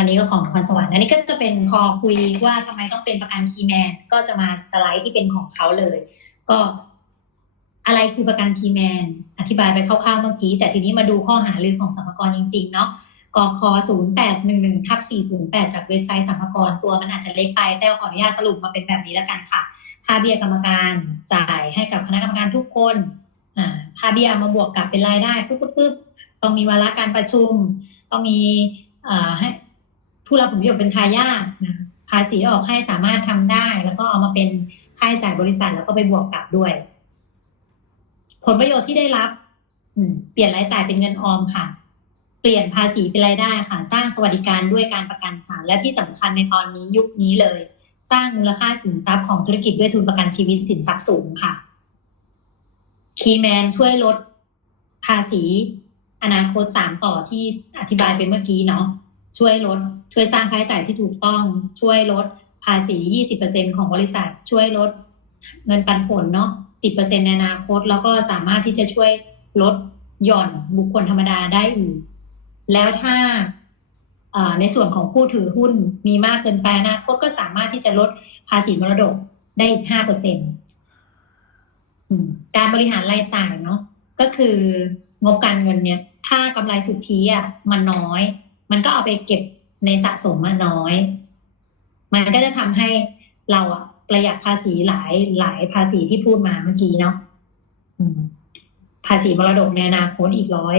อันนี้ก็ของนครสวรรค์อันนี้ก็จะเป็นพอคุยว่าทำไมต้องเป็นประกันคีแมนก็จะมาสไลด์ที่เป็นของเขาเลย ก็อะไรคือประกันคีแมนอธิบายไปคร่าวๆเมื่อกี้ แต่ทีนี้มาดูข้อหาลือของสัมภาระจริงๆเนาะกค0811ทับ408 จากเว็บไซต์สัมภาระตัวมันอาจจะเล็กไปแต่ขออนุญาตสรุปมาเป็นแบบนี้แล้วกันค่ะ ค่าเบี้ยกรรมการจ่ายให้กับคณะกรรมการทุกคนอ่าค่าเบี้ยมาบวกกับเป็นรายได้ปุ๊บปุ๊บปุ๊บต้องมีวาระการประชุม ต้องมีอ่าให้ ผู้รับผลประโยชน์เป็นทายาทนะภาษีออกให้สามารถทำได้ แล้วก็เอามาเป็นค่าใช้จ่ายบริษัทแล้วก็ไปบวกกลับด้วย ผลประโยชน์ที่ได้รับเปลี่ยนรายจ่ายเป็นเงินออมค่ะ เปลี่ยนภาษีเป็นรายได้ค่ะ สร้างสวัสดิการด้วยการประกันค่ะ และที่สำคัญในตอนนี้ยุคนี้เลย สร้างมูลค่าสินทรัพย์ของธุรกิจด้วยทุนประกันชีวิตสินทรัพย์สูงค่ะคีแมนช่วยลดภาษีอนาคตสามต่อที่อธิบายไปเมื่อกี้เนาะ ช่วยลด ช่วยสร้างค่าใช้จ่ายที่ถูกต้อง ช่วยลดภาษี 20%ของบริษัท ช่วยลดเงินปันผลเนาะ 10%ในอนาคต แล้วก็สามารถที่จะช่วยลดหย่อนบุคคลธรรมดาได้อีก แล้วถ้าในส่วนของผู้ถือหุ้นมีมากเกินไปอนาคตก็สามารถที่จะลดภาษีมรดกได้อีกห้าเปอร์เซ็นการบริหารรายจ่ายเนาะก็คืองบการเงินเนี่ย ถ้ากำไรสุทธิอะมันน้อย มันก็เอาไปเก็บในสะสมมาน้อย มันก็จะทำให้เราอะประหยัดภาษีหลายหลายภาษีที่พูดมาเมื่อกี้เนาะภาษีมรดกในอนาคตอีกร้อย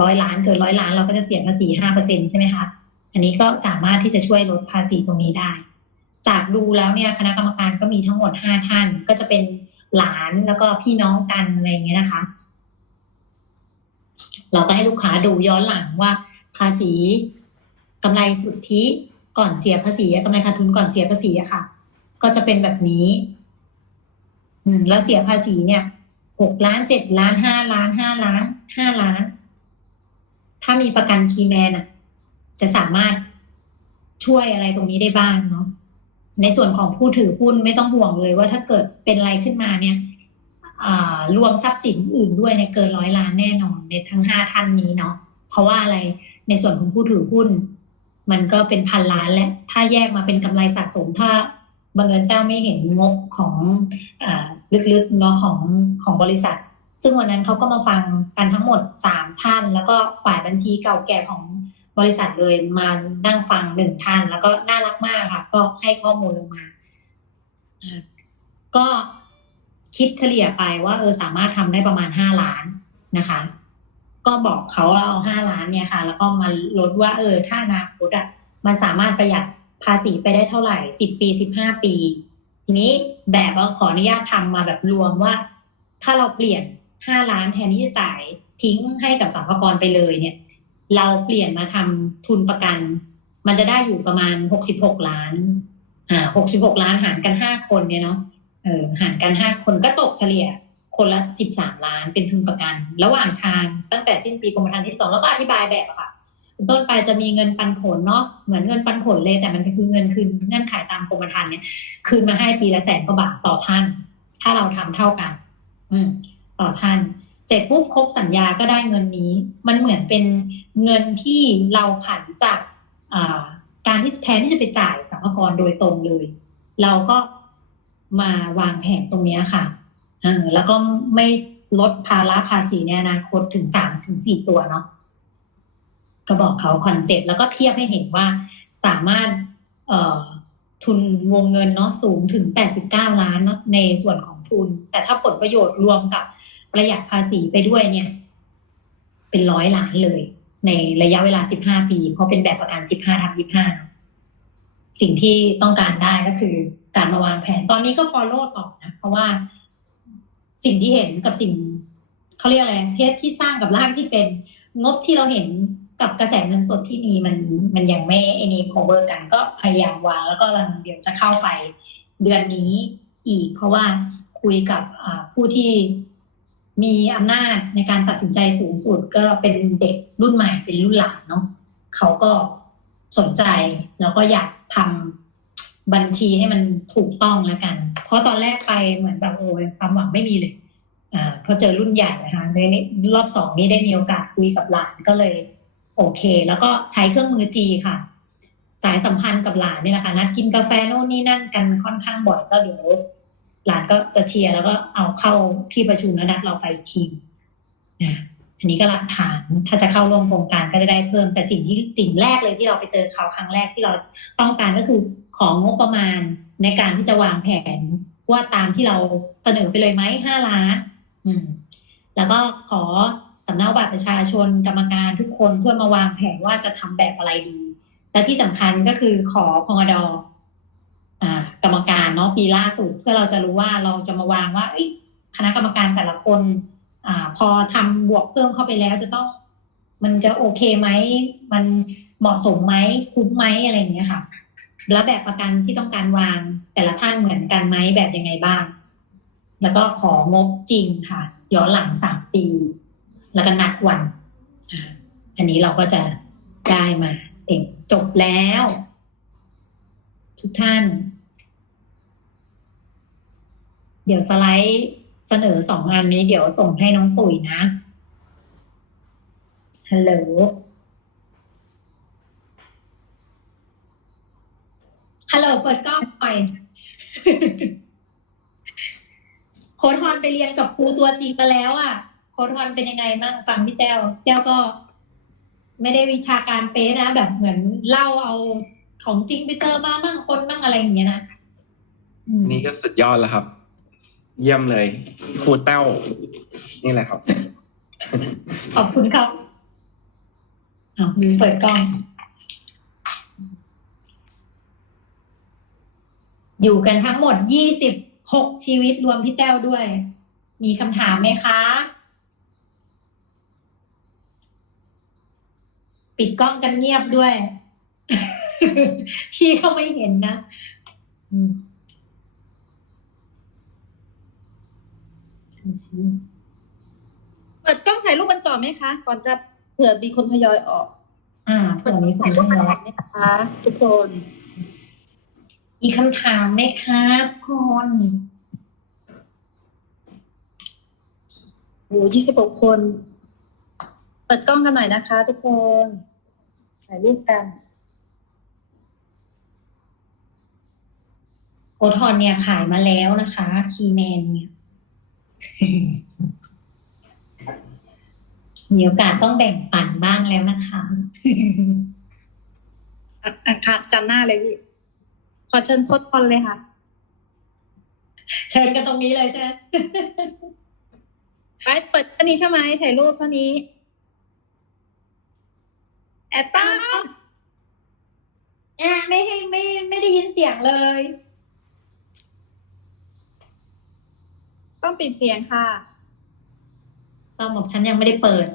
ร้อยล้านเกินร้อยล้านเราก็จะเสียภาษีห้าเปอร์เซ็นใช่ไหมคะอันนี้ก็สามารถที่จะช่วยลดภาษีตรงนี้ได้ จากดูแล้วเนี่ยคณะกรรมการก็มีทั้งหมดห้าท่าน ก็จะเป็นหลานแล้วก็พี่น้องกันอะไรอย่างเงี้ยนะคะ เราก็ให้ลูกค้าดูย้อนหลังว่า ภาษีกำไรสุทธิก่อนเสียภาษีกำไรขาดทุนก่อนเสียภาษีอะค่ะ ก็จะเป็นแบบนี้ อืม แล้วเสียภาษีเนี่ยหกล้านเจ็ดล้านห้าล้านห้าล้านห้าล้าน ถ้ามีประกันคีแมนอะจะสามารถช่วยอะไรตรงนี้ได้บ้างเนาะในส่วนของผู้ถือหุ้นไม่ต้องห่วงเลยว่าถ้าเกิดเป็นอะไรขึ้นมาเนี่ย อ่ารวมทรัพย์สินอื่นด้วยในยเกินร้อยล้านแน่นอนในทั้งห้าท่านนี้เนาะเพราะว่าอะไร ในส่วนของผู้ถือหุ้น มันก็เป็นพันล้านแหละ ถ้าแยกมาเป็นกำไรสะสมถ้าบังเอิญเจ้าไม่เห็นงบของอลึกๆเนาะของของบริษัท ซึ่งวันนั้นเขาก็มาฟังกันทั้งหมดสามท่าน แล้วก็ฝ่ายบัญชีเก่าแก่ของบริษัทเลยมานั่งฟังหนึ่งท่าน แล้วก็น่ารักมากค่ะ ก็ให้ข้อมูลลงมาอ่าก็คิดเฉลี่ยไปว่าเออสามารถทำได้ประมาณห้าล้านนะคะ ก็บอกเขาเอาห้าล้านเนี่ยค่ะ แล้วก็มาลดว่าเออถ้าอนาคตอะมันสามารถประหยัดภาษีไปได้เท่าไหร่สิบปีสิบห้าปี ทีนี้แบบว่าขออนุญาตทำมาแบบรวมว่า ถ้าเราเปลี่ยนห้าล้านแทนที่จะจ่ายทิ้งให้กับสรรพากรไปเลยเนี่ย เราเปลี่ยนมาทำทุนประกัน มันจะได้อยู่ประมาณหกสิบหกล้าน อ่าหกสิบหกล้านหารกันห้าคนเนี่ยเนาะเออหารกันห้าคนก็ตกเฉลี่ย คนละสิบสามล้านเป็นทุนประกัน ระหว่างทางตั้งแต่สิ้นปีกรมธรรม์ที่สองแล้วก็อธิบายแบบอะค่ะต้นไปจะมีเงินปันผลเนาะเหมือนเงินปันผลเลย แต่มันคือเงินคืนเงื่อนไขตามกรมธรรม์เนี่ยคืนมาให้ปีละแสนกว่าบาทต่อท่าน ถ้าเราทำเท่ากัน อืมต่อท่าน เสร็จปุ๊บครบสัญญาก็ได้เงินนี้ มันเหมือนเป็นเงินที่เราผันจากอ่าการที่แทนที่จะไปจ่ายสรรพากรโดยตรงเลย เราก็มาวางแผนตรงเนี้ยค่ะ แล้วก็ไม่ลดภาระภาษีในอนาคตถึงสามถึงสี่ตัวเนาะก็บอกเขาคอนเซ็ปต์แล้วก็เทียบให้เห็นว่าสามารถเอ่อทุนวงเงินเนาะสูงถึง 89 ล้านเนาะในส่วนของทุน แต่ถ้าผลประโยชน์รวมกับประหยัดภาษีไปด้วยเนี่ย เป็นร้อยล้านเลย ในระยะเวลา 15 ปี เพราะเป็นแบบประกัน 15ทับ25เนอะสิ่งที่ต้องการได้ก็คือการมาวางแผน ตอนนี้ก็ follow ต่อนะ เพราะว่า สิ่งที่เห็นกับสิ่งเขาเรียกอะไรเทสที่สร้างกับร่างที่เป็นงบที่เราเห็นกับกระแสเงินสดที่มีมันมันยังไม่เอเน cover กันก็พยายามวางแล้วก็กำลังเดี๋ยวจะเข้าไปเดือนนี้อีก เพราะว่าคุยกับผู้ที่มีอำนาจในการตัดสินใจสูงสุดก็เป็นเด็กรุ่นใหม่เป็นรุ่นหลานเนาะเขาก็สนใจแล้วก็อยากทำ บัญชีให้มันถูกต้องแล้วกัน เพราะตอนแรกไปเหมือนแบบโอ้ยความหวังไม่มีเลย อ่าพอเจอรุ่นใหญ่นะคะในรอบสองนี้ได้มีโอกาสคุยกับหลานก็เลย โอเค แล้วก็ใช้เครื่องมือจีค่ะ สายสัมพันธ์กับหลานเนี่ยแหละค่ะนัดกินกาแฟโน่นนี่นั่นกันค่อนข้างบ่อยก็เดี๋ยวหลานก็จะเชียร์แล้วก็เอาเข้าที่ประชุมแล้วนัดเราไปทีมนะ อันนี้ก็หลักฐานถ้าจะเข้าร่วมโครงการก็จะได้เพิ่ม แต่สิ่งที่สิ่งแรกเลยที่เราไปเจอเขาครั้งแรกที่เราต้องการก็คือของงบประมาณในการที่จะวางแผนว่าตามที่เราเสนอไปเลยไหมห้าล้านอืม แล้วก็ขอสำเนาบัตรประชาชนกรรมการทุกคนเพื่อมาวางแผนว่าจะทำแบบอะไรดี และที่สำคัญก็คือขอพงดอ่ากรรมการเนาะปีล่าสุดเพื่อเราจะรู้ว่าเราจะมาวางว่าคณะกรรมการแต่ละคน อ่าพอทำบวกเพิ่มเข้าไปแล้วจะต้อง มันจะโอเคไหม มันเหมาะสมไหมคุ้มไหมอะไรอย่างเงี้ยค่ะ แล้วแบบประกันที่ต้องการวาง แต่ละท่านเหมือนกันไหมแบบยังไงบ้าง แล้วก็ของบจริงค่ะ ย้อนหลังสามปี แล้วก็นัดวันอันนี้เราก็จะได้มาเต็มจบแล้ว ทุกท่าน เดี๋ยวสไลด์ เสนอสองอันนี้เดี๋ยวส่งให้น้องตุ๋ยนะ ฮัลโหล ฮัลโหล เปิดกล้องหน่อย โค้ดฮอนไปเรียนกับครูตัวจริงมาแล้วอะ โค้ดฮอนเป็นยังไงบ้างฟังพี่แต้วแต้วก็ไม่ได้วิชาการเป๊ะนะ แบบเหมือนเล่าเอาของจริงไปเจอมาบ้างคนบ้างอะไรอย่างเงี้ยนะ อืมนี่ก็สุดยอดแล้วครับ เยี่ยมเลยครูเต้า นี่แหละครับ ขอบคุณครับเอาลืมเปิดกล้อง อยู่กันทั้งหมดยี่สิบหกชีวิตรวมพี่แต้วด้วย มีคำถามไหมคะ ปิดกล้องกันเงียบด้วย พี่เขาไม่เห็นนะ อืม เปิดกล้องถ่ายรูปกันก่อนไหมคะ ก่อนจะเผื่อมีคนทยอยออก อ่าเผื่อมีคนถ่ายรูปทกันยก่ออยนไหมคะ ทุกคน มีคำถามไหมครับคนโอ้ยี่สิบหกคน เปิดกล้องกันหน่อยนะคะ ทุกคน ถ่ายรูปกันโคทอนเนี่ยขายมาแล้วนะคะ คีแมนเนี่ย มีโอกาสต้องแบ่งปันบ้างแล้วนะคะอะอังคารจันทร์หน้าเลยพี่ ขอเชิญโค้ดคอนเลยค่ะ เชิญกันตรงนี้เลยใช่ไหมไปเปิดเท่านี้ใช่ไหมถ่ายรูปเท่านี้ แอตตาอะไม่ให้ไม่ไม่ได้ยินเสียงเลย ต้องปิดเสียงค่ะ ต้องบอกฉันยังไม่ได้เปิด